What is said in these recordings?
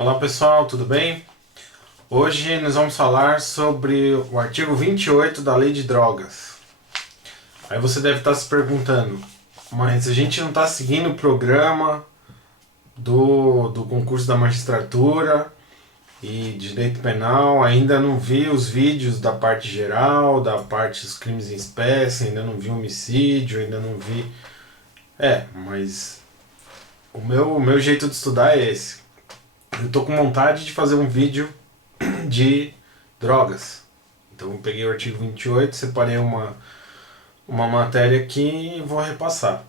Olá pessoal, tudo bem? Hoje nós vamos falar sobre o artigo 28 da Lei de Drogas. Aí você deve estar se perguntando, mas a gente não está seguindo o programa do concurso da magistratura e de direito penal, ainda não vi os vídeos da parte geral, da parte dos crimes em espécie, ainda não vi homicídio, ainda não vi... mas o meu jeito de estudar é esse. Eu tô com vontade de fazer um vídeo de drogas. Então eu peguei o artigo 28, separei uma matéria aqui e vou repassar.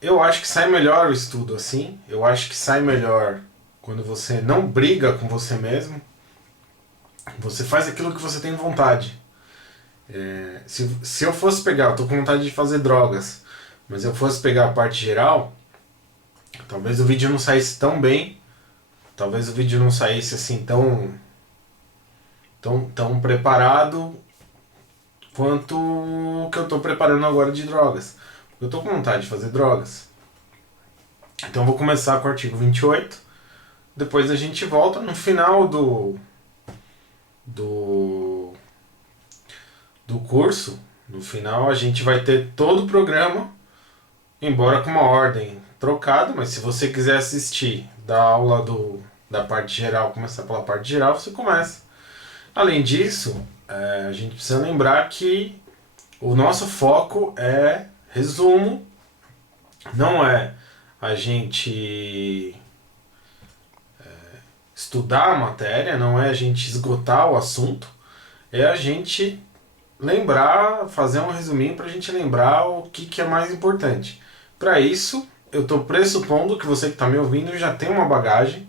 Eu acho que sai melhor o estudo assim, eu acho que sai melhor quando você não briga com você mesmo, você faz aquilo que você tem vontade. Se eu fosse pegar, eu tô com vontade de fazer drogas, mas eu fosse pegar a parte geral, talvez o vídeo não saísse tão bem, talvez o vídeo não saísse assim tão preparado quanto o que eu estou preparando agora de drogas. Eu estou com vontade de fazer drogas. Então eu vou começar com o artigo 28. Depois a gente volta no final do, do curso. No final a gente vai ter todo o programa, embora com uma ordem trocada, mas se você quiser assistir da aula da parte geral, começar pela parte geral, você começa. Além disso, a gente precisa lembrar que o nosso foco é resumo, não é a gente estudar a matéria, não é a gente esgotar o assunto, é a gente lembrar, fazer um resuminho para a gente lembrar o que é mais importante. Para isso, eu estou pressupondo que você que está me ouvindo já tem uma bagagem,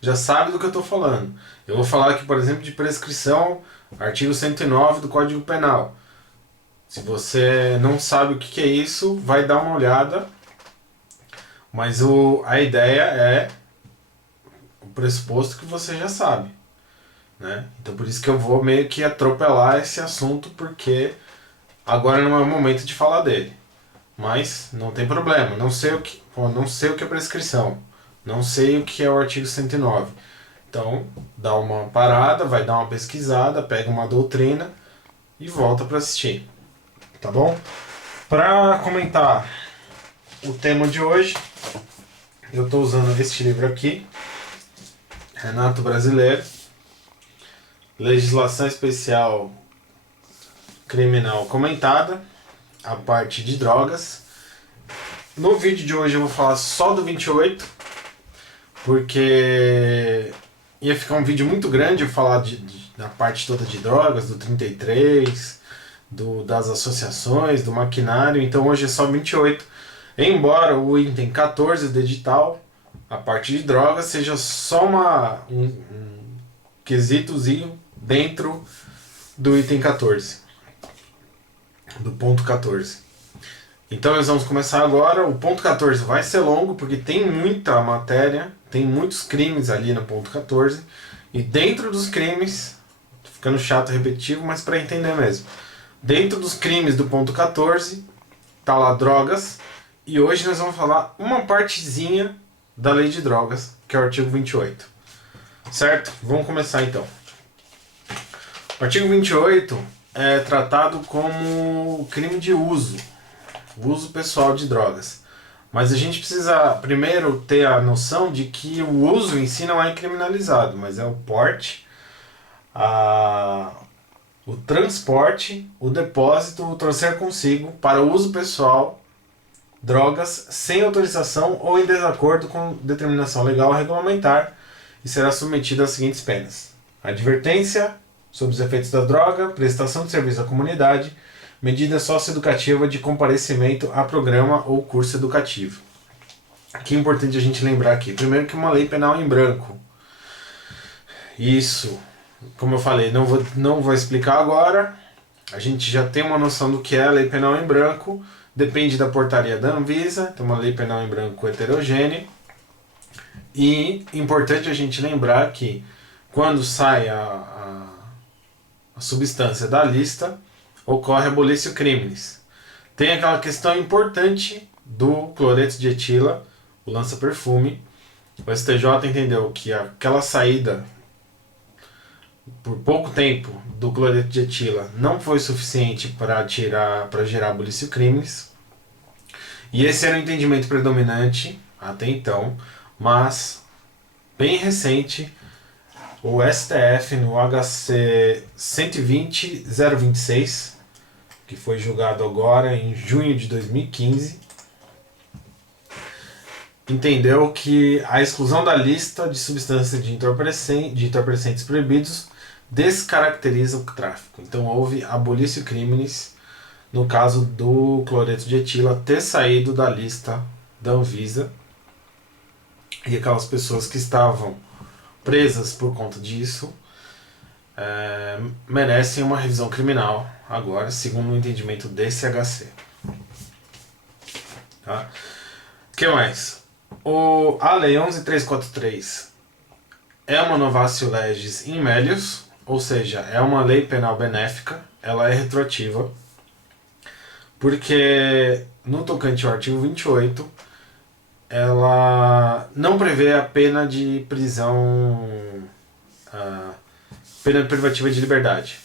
já sabe do que eu estou falando. Eu vou falar aqui, por exemplo, de prescrição, artigo 109 do Código Penal. Se você não sabe o que é isso, vai dar uma olhada. Mas a ideia é o pressuposto que você já sabe, né? Então por isso que eu vou meio que atropelar esse assunto, porque agora não é o momento de falar dele. Mas não tem problema, não sei o que é prescrição, não sei o que é o artigo 109. Então dá uma parada, vai dar uma pesquisada, pega uma doutrina e volta para assistir. Tá bom? Para comentar o tema de hoje, eu estou usando este livro aqui, Renato Brasileiro, Legislação Especial Criminal Comentada, a parte de drogas. No vídeo de hoje eu vou falar só do 28, porque ia ficar um vídeo muito grande eu falar da parte toda de drogas, do 33, das associações, do maquinário. Então hoje é só 28. Embora o item 14 do edital, a parte de drogas, seja só um quesitozinho dentro do item 14, do ponto 14. Então nós vamos começar agora. O ponto 14 vai ser longo, porque tem muita matéria, tem muitos crimes ali no ponto 14, e dentro dos crimes, tô ficando chato e repetitivo, mas para entender mesmo, dentro dos crimes do ponto 14, tá lá drogas, e hoje nós vamos falar uma partezinha da lei de drogas, que é o artigo 28. Certo? Vamos começar então. O artigo 28 é tratado como crime de uso pessoal de drogas. Mas a gente precisa primeiro ter a noção de que o uso em si não é criminalizado, mas é o porte, o transporte, o depósito, o trouxer consigo para uso pessoal drogas sem autorização ou em desacordo com determinação legal ou regulamentar, e será submetido às seguintes penas: advertência sobre os efeitos da droga, prestação de serviço à comunidade, medida socioeducativa de comparecimento a programa ou curso educativo. O que é importante a gente lembrar aqui? Primeiro que uma lei penal em branco. Isso, como eu falei, não vou explicar agora. A gente já tem uma noção do que é a lei penal em branco. Depende da portaria da Anvisa, tem uma lei penal em branco heterogênea. E importante a gente lembrar que quando sai a substância da lista, ocorre abolício criminis. Tem aquela questão importante do cloreto de etila, o lança-perfume, O STJ entendeu que aquela saída por pouco tempo do cloreto de etila não foi suficiente para gerar bulício crimes. E esse era o entendimento predominante até então, mas bem recente, o STF no HC 120.026, que foi julgado agora em junho de 2015, entendeu que a exclusão da lista de substâncias de entorpecentes proibidos descaracteriza o tráfico. Então houve abolicio criminis no caso do cloreto de etila ter saído da lista da Anvisa, e aquelas pessoas que estavam presas por conta disso merecem uma revisão criminal agora, segundo o entendimento desse HC. Tá? O que mais? A Lei 11.343 é uma novatio legis in melius, ou seja, é uma lei penal benéfica, ela é retroativa, porque no tocante ao artigo 28, ela não prevê a pena de prisão, pena privativa de liberdade.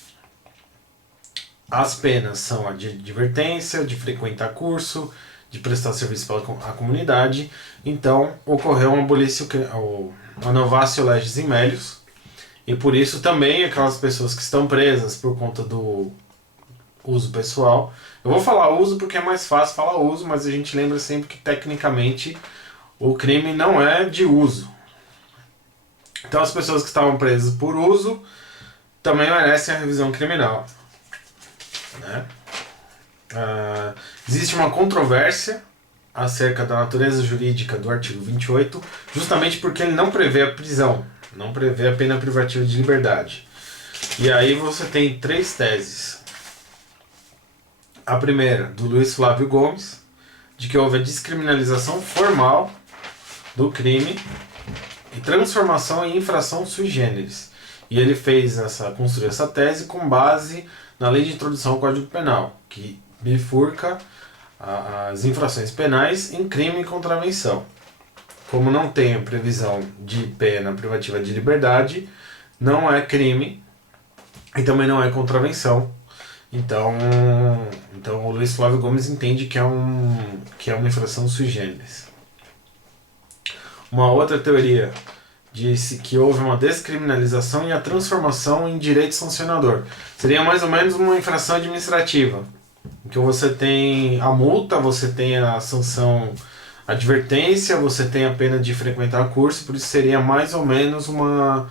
As penas são a de advertência, de frequentar curso, de prestar serviço à comunidade. Então ocorreu uma novatio legis in melius, e por isso também aquelas pessoas que estão presas por conta do uso pessoal. Eu vou falar uso porque é mais fácil falar uso, mas a gente lembra sempre que tecnicamente o crime não é de uso. Então as pessoas que estavam presas por uso também merecem a revisão criminal, né? Existe uma controvérsia acerca da natureza jurídica do artigo 28, justamente porque ele não prevê a prisão, não prevê a pena privativa de liberdade. E aí você tem três teses. A primeira, do Luiz Flávio Gomes, de que houve a descriminalização formal do crime e transformação em infração sui generis. E ele construiu essa tese com base na Lei de Introdução ao Código Penal, que bifurca as infrações penais em crime e contravenção. Como não tem a previsão de pena privativa de liberdade, não é crime e também não é contravenção. Então o Luiz Flávio Gomes entende que é uma infração sui generis. Uma outra teoria disse que houve uma descriminalização e a transformação em direito sancionador. Seria mais ou menos uma infração administrativa, em que você tem a multa, você tem a sanção advertência, você tem a pena de frequentar curso, por isso seria mais ou menos uma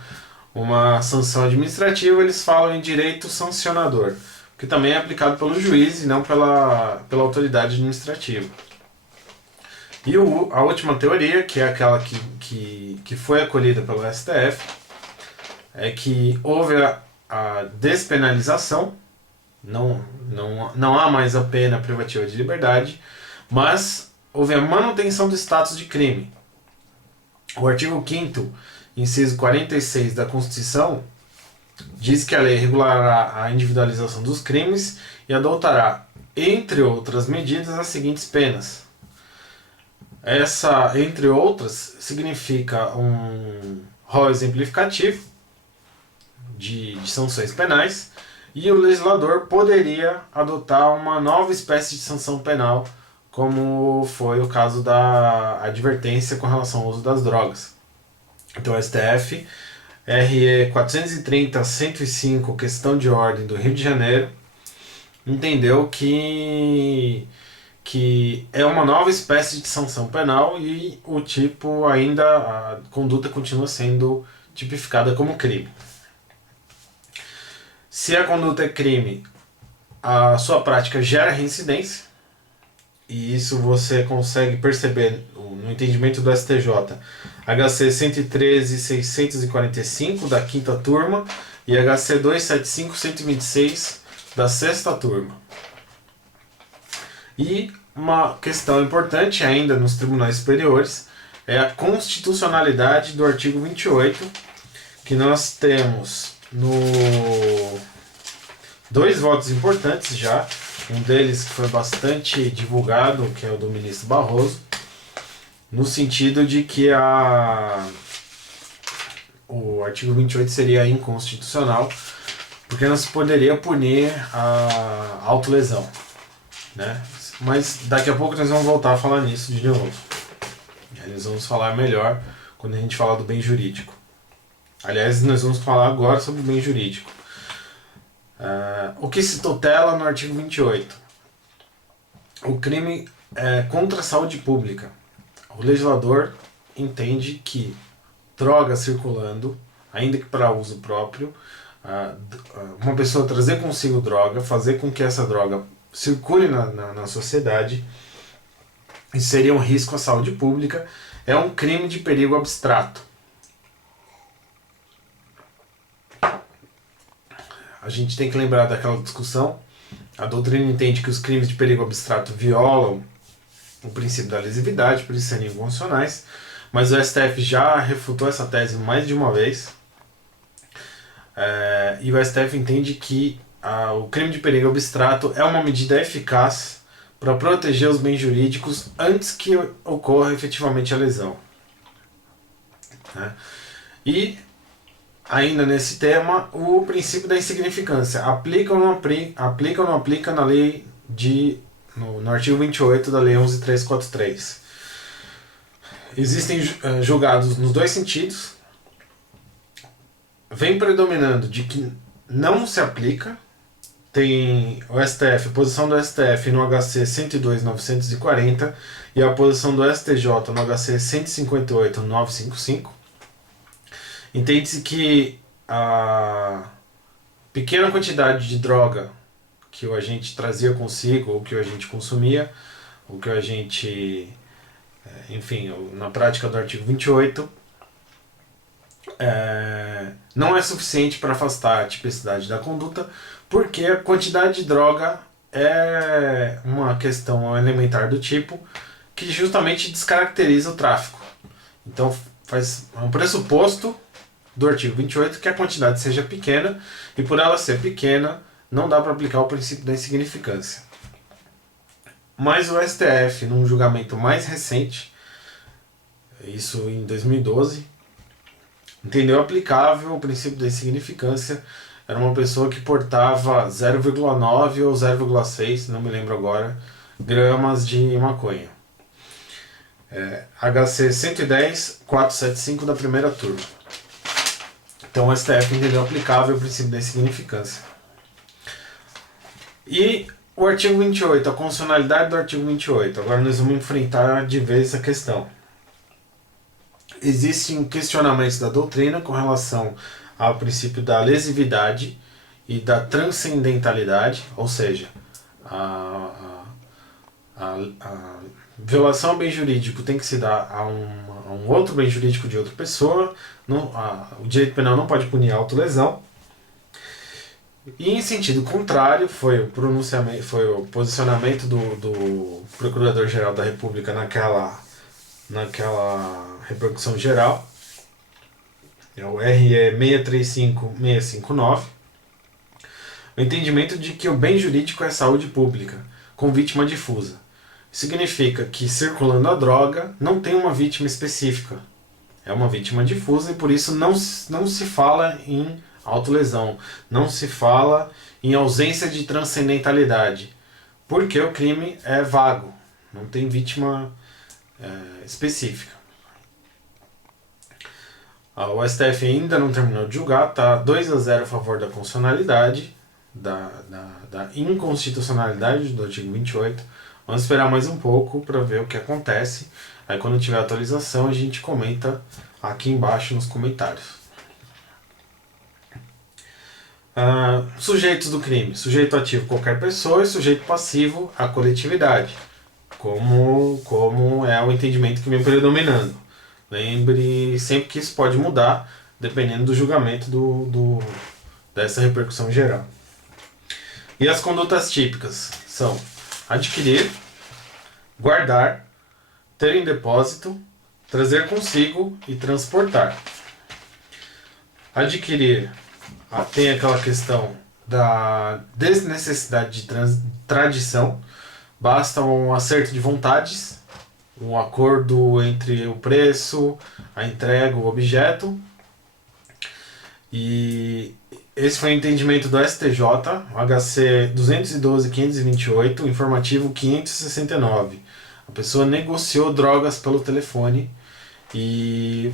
sanção administrativa. Eles falam em direito sancionador, que também é aplicado pelo juiz e não pela autoridade administrativa. E a última teoria, que é aquela que foi acolhida pelo STF, é que houve a despenalização, não há mais a pena privativa de liberdade, mas houve a manutenção do status de crime. O artigo 5º, inciso 46 da Constituição, diz que a lei regulará a individualização dos crimes e adotará, entre outras medidas, as seguintes penas. Essa, entre outras, significa um rol exemplificativo de sanções penais, e o legislador poderia adotar uma nova espécie de sanção penal, como foi o caso da advertência com relação ao uso das drogas. Então o STF, RE 430-105, questão de ordem do Rio de Janeiro, entendeu que é uma nova espécie de sanção penal e o tipo ainda, a conduta continua sendo tipificada como crime. Se a conduta é crime, a sua prática gera reincidência, e isso você consegue perceber no entendimento do STJ, HC 113.645 da 5ª turma e HC 275.126 da 6ª turma. E uma questão importante ainda nos tribunais superiores é a constitucionalidade do artigo 28, que nós temos dois votos importantes já, um deles que foi bastante divulgado, que é o do ministro Barroso, no sentido de que o artigo 28 seria inconstitucional, porque não se poderia punir a autolesão, né? Mas daqui a pouco nós vamos voltar a falar nisso de novo. Aí nós vamos falar melhor quando a gente falar do bem jurídico. Aliás, nós vamos falar agora sobre o bem jurídico. O que se tutela no artigo 28? O crime é contra a saúde pública. O legislador entende que droga circulando, ainda que para uso próprio, uma pessoa trazer consigo droga, fazer com que essa droga circule na sociedade, isso seria um risco à saúde pública, é um crime de perigo abstrato. A gente tem que lembrar daquela discussão. A doutrina entende que os crimes de perigo abstrato violam o princípio da lesividade, por isso seriam inconstitucionais, mas o STF já refutou essa tese mais de uma vez. E o STF entende que o crime de perigo abstrato é uma medida eficaz para proteger os bens jurídicos antes que ocorra efetivamente a lesão. E, ainda nesse tema, o princípio da insignificância. Aplica ou não aplica na lei no artigo 28 da Lei 11.343. Existem julgados nos dois sentidos. Vem predominando de que não se aplica. Tem o STF, a posição do STF no HC 102.940 e a posição do STJ no HC 158.955. Entende-se que a pequena quantidade de droga que o agente trazia consigo, ou que o agente consumia, ou que o agente, enfim, na prática do artigo 28, não é suficiente para afastar a tipicidade da conduta, porque a quantidade de droga é uma questão elementar do tipo que justamente descaracteriza o tráfico. Então é um pressuposto do artigo 28 que a quantidade seja pequena, e por ela ser pequena não dá para aplicar o princípio da insignificância. Mas o STF, num julgamento mais recente, isso em 2012, entendeu aplicável o princípio da insignificância. Era uma pessoa que portava 0,9 ou 0,6, não me lembro agora, gramas de maconha. HC 110.475 da primeira turma. Então o STF entendeu aplicável o princípio da insignificância. E o artigo 28, a constitucionalidade do artigo 28. Agora nós vamos enfrentar de vez essa questão. Existem questionamentos da doutrina com relação ao princípio da lesividade e da transcendentalidade, ou seja, a violação ao bem jurídico tem que se dar a um outro bem jurídico de outra pessoa, o direito penal não pode punir a autolesão. E em sentido contrário, foi o posicionamento do Procurador-Geral da República naquela repercussão geral, é o RE 635659, o entendimento de que o bem jurídico é saúde pública, com vítima difusa. Significa que circulando a droga não tem uma vítima específica, é uma vítima difusa, e por isso não se fala em autolesão, não se fala em ausência de transcendentalidade, porque o crime é vago, não tem vítima específica. O STF ainda não terminou de julgar, está 2-0 a favor da constitucionalidade, da inconstitucionalidade do artigo 28. Vamos esperar mais um pouco para ver o que acontece. Aí quando tiver atualização a gente comenta aqui embaixo nos comentários. Sujeitos do crime. Sujeito ativo qualquer pessoa e sujeito passivo a coletividade. Como é o entendimento que vem predominando. Lembre sempre que isso pode mudar dependendo do julgamento dessa repercussão geral. E as condutas típicas são adquirir, guardar, ter em depósito, trazer consigo e transportar. Adquirir tem aquela questão da desnecessidade de tradição, basta um acerto de vontades, um acordo entre o preço, a entrega, o objeto. E esse foi o entendimento do STJ, HC 212.528, informativo 569. A pessoa negociou drogas pelo telefone e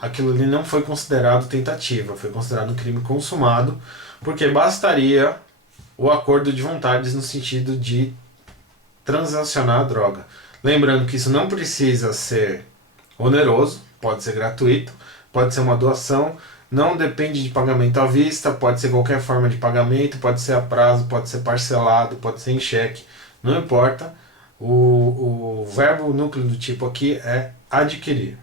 aquilo ali não foi considerado tentativa, foi considerado um crime consumado, porque bastaria o acordo de vontades no sentido de transacionar a droga. Lembrando que isso não precisa ser oneroso, pode ser gratuito, pode ser uma doação, não depende de pagamento à vista, pode ser qualquer forma de pagamento, pode ser a prazo, pode ser parcelado, pode ser em cheque, não importa. O verbo núcleo do tipo aqui é adquirir.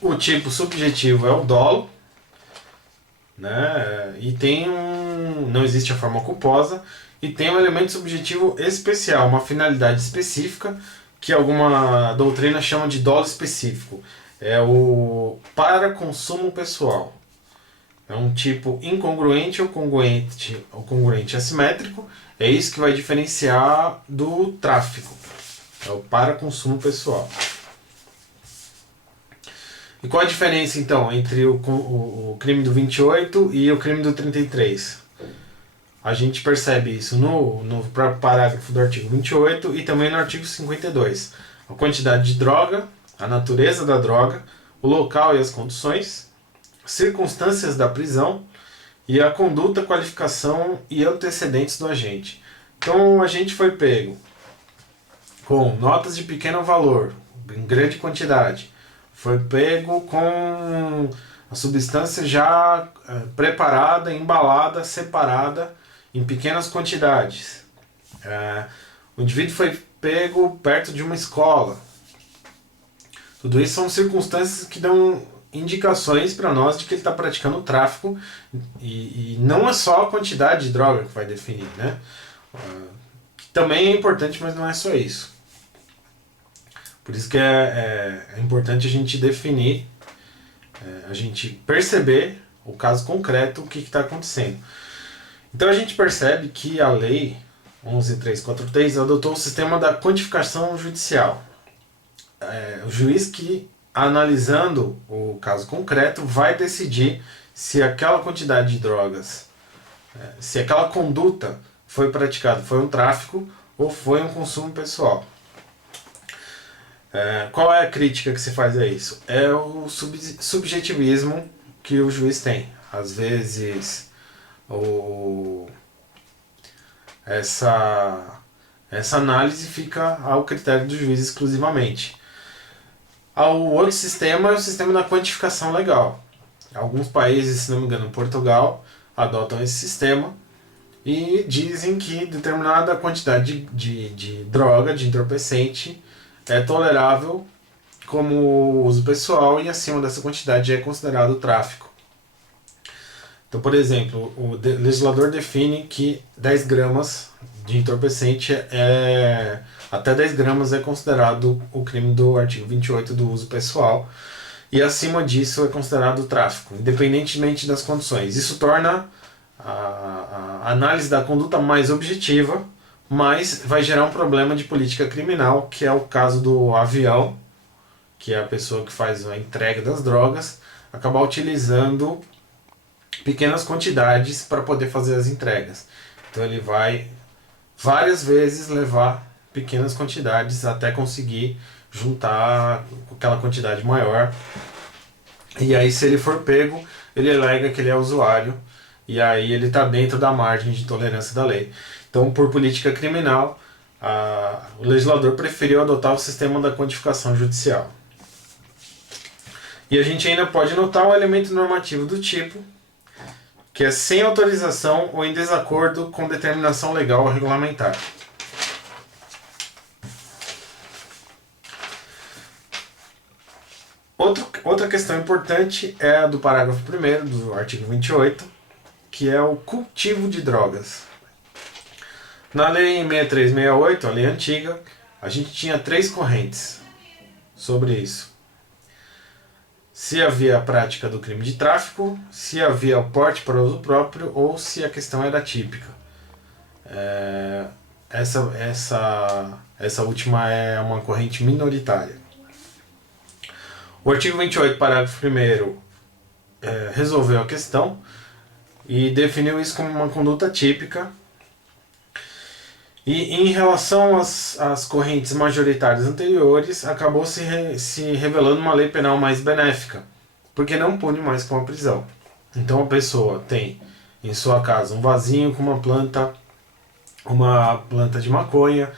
O tipo subjetivo é o dolo, né? E não existe a forma culposa, e tem um elemento subjetivo especial, uma finalidade específica, que alguma doutrina chama de dolo específico. É o para consumo pessoal. É um tipo incongruente ou congruente assimétrico. É isso que vai diferenciar do tráfico. É o para consumo pessoal. E qual a diferença, então, entre o crime do 28 e o crime do 33? A gente percebe isso no parágrafo do artigo 28 e também no artigo 52. A quantidade de droga, a natureza da droga, o local e as condições, circunstâncias da prisão e a conduta, qualificação e antecedentes do agente. Então, o agente foi pego com notas de pequeno valor, em grande quantidade. Foi pego com a substância já preparada, embalada, separada em pequenas quantidades. O indivíduo foi pego perto de uma escola. Tudo isso são circunstâncias que dão indicações para nós de que ele está praticando tráfico, e não é só a quantidade de droga que vai definir, né? Também é importante, mas não é só isso. Por isso que é importante a gente definir, a gente perceber o caso concreto, o que está acontecendo. Então a gente percebe que a lei 11.343 adotou o sistema da quantificação judicial. O juiz que, analisando o caso concreto, vai decidir se aquela quantidade de drogas, se aquela conduta foi praticada, foi um tráfico ou foi um consumo pessoal. Qual é a crítica que se faz a isso? É o subjetivismo que o juiz tem. Às vezes, essa análise fica ao critério do juiz exclusivamente. O outro sistema é o sistema da quantificação legal. Alguns países, se não me engano, Portugal, adotam esse sistema e dizem que determinada quantidade de droga, de entorpecente, é tolerável como uso pessoal, e acima dessa quantidade é considerado tráfico. Então, por exemplo, o legislador define que 10 gramas de entorpecente até 10 gramas é considerado o crime do artigo 28 do uso pessoal, e acima disso é considerado tráfico, independentemente das condições. Isso torna a análise da conduta mais objetiva, mas vai gerar um problema de política criminal, que é o caso do avião, que é a pessoa que faz a entrega das drogas, acabar utilizando pequenas quantidades para poder fazer as entregas. Então ele vai várias vezes levar pequenas quantidades até conseguir juntar aquela quantidade maior. E aí, se ele for pego, ele alega que ele é usuário, e aí ele está dentro da margem de tolerância da lei. Então, por política criminal, o legislador preferiu adotar o sistema da quantificação judicial. E a gente ainda pode notar um elemento normativo do tipo, que é sem autorização ou em desacordo com determinação legal ou regulamentar. Outra questão importante é a do parágrafo 1º do artigo 28, que é o cultivo de drogas. Na lei 6368, a lei antiga, a gente tinha 3 correntes sobre isso. Se havia a prática do crime de tráfico, se havia o porte para uso próprio ou se a questão era típica. Essa última é uma corrente minoritária. O artigo 28, parágrafo 1º, resolveu a questão e definiu isso como uma conduta típica. E em relação às correntes majoritárias anteriores, acabou se revelando uma lei penal mais benéfica, porque não pune mais com a prisão. Então a pessoa tem em sua casa um vasinho com uma planta de maconha,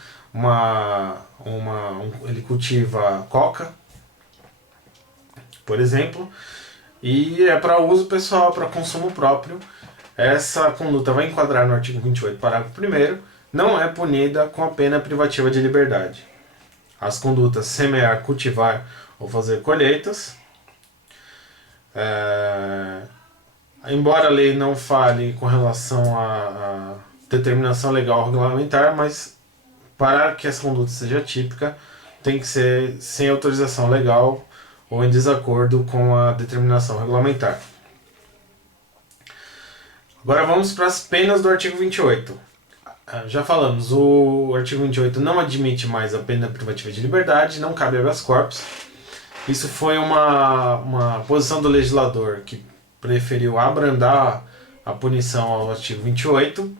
ele cultiva coca, por exemplo, e é para uso pessoal, para consumo próprio. Essa conduta vai enquadrar no artigo 28, parágrafo 1º, não é punida com a pena privativa de liberdade. As condutas semear, cultivar ou fazer colheitas, embora a lei não fale com relação à determinação legal regulamentar, mas para que essa conduta seja típica, tem que ser sem autorização legal ou em desacordo com a determinação regulamentar. Agora vamos para as penas do artigo 28. Já falamos, o artigo 28 não admite mais a pena privativa de liberdade, não cabe habeas corpus. Isso foi uma posição do legislador que preferiu abrandar a punição ao artigo 28,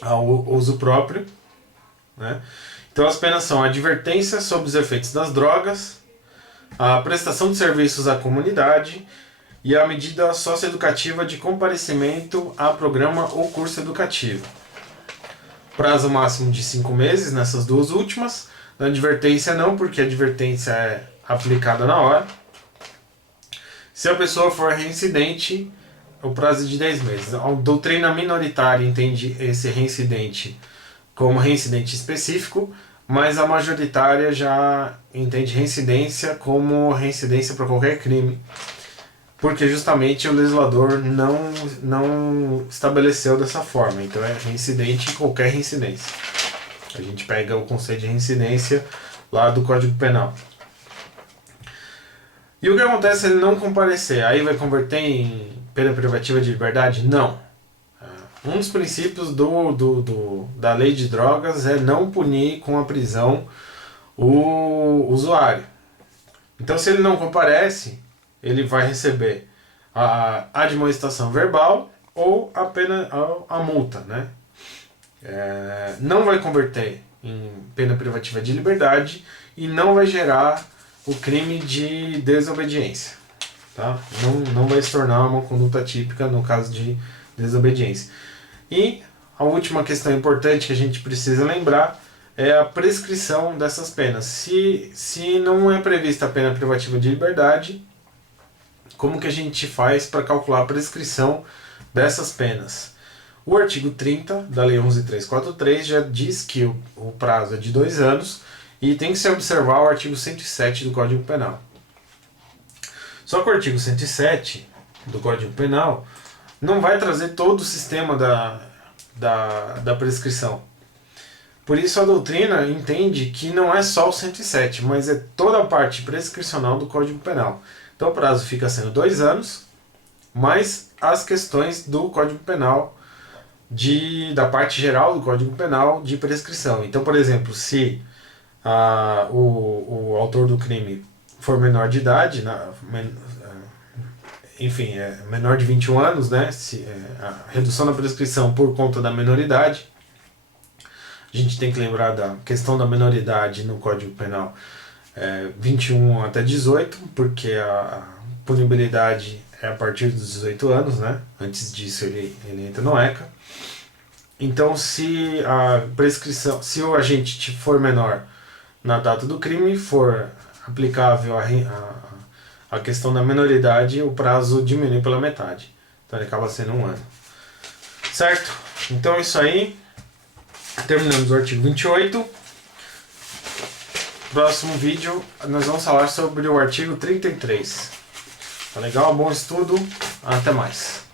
ao uso próprio, né? Então as penas são a advertência sobre os efeitos das drogas, a prestação de serviços à comunidade e a medida socioeducativa de comparecimento a programa ou curso educativo. Prazo máximo de 5 meses nessas duas últimas. Na advertência não, porque a advertência é aplicada na hora. Se a pessoa for reincidente, o prazo é de 10 meses. A doutrina minoritária entende esse reincidente como reincidente específico, mas a majoritária já entende reincidência como reincidência para qualquer crime, porque justamente o legislador não estabeleceu dessa forma. Então é reincidente qualquer reincidência. A gente pega o conceito de reincidência lá do Código Penal. E o que acontece se ele não comparecer? Aí vai converter em pena privativa de liberdade? Não. Um dos princípios da lei de drogas é não punir com a prisão o usuário. Então, se ele não comparece, ele vai receber a admoestação verbal ou a multa, né? Não vai converter em pena privativa de liberdade e não vai gerar o crime de desobediência, tá? Não vai se tornar uma conduta típica no caso de desobediência. E a última questão importante que a gente precisa lembrar é a prescrição dessas penas. Se não é prevista a pena privativa de liberdade, como que a gente faz para calcular a prescrição dessas penas? O artigo 30 da Lei 11.343 já diz que o prazo é de 2 anos e tem que se observar o artigo 107 do Código Penal. Só que o artigo 107 do Código Penal não vai trazer todo o sistema da prescrição. Por isso a doutrina entende que não é só o 107, mas é toda a parte prescricional do Código Penal. Então o prazo fica sendo 2 anos, mais as questões do Código Penal, da parte geral do Código Penal de prescrição. Então, por exemplo, se o autor do crime for menor de idade, menor de 21 anos, né? A redução da prescrição por conta da menoridade. A gente tem que lembrar da questão da menoridade no Código Penal, 21 até 18, porque a punibilidade é a partir dos 18 anos, né? Antes disso ele entra no ECA. Então, se o agente for menor na data do crime, for aplicável a questão da menoridade, o prazo diminui pela metade. Então ele acaba sendo 1 ano. Certo? Então é isso aí. Terminamos o artigo 28. Próximo vídeo nós vamos falar sobre o artigo 33. Tá legal? Bom estudo. Até mais.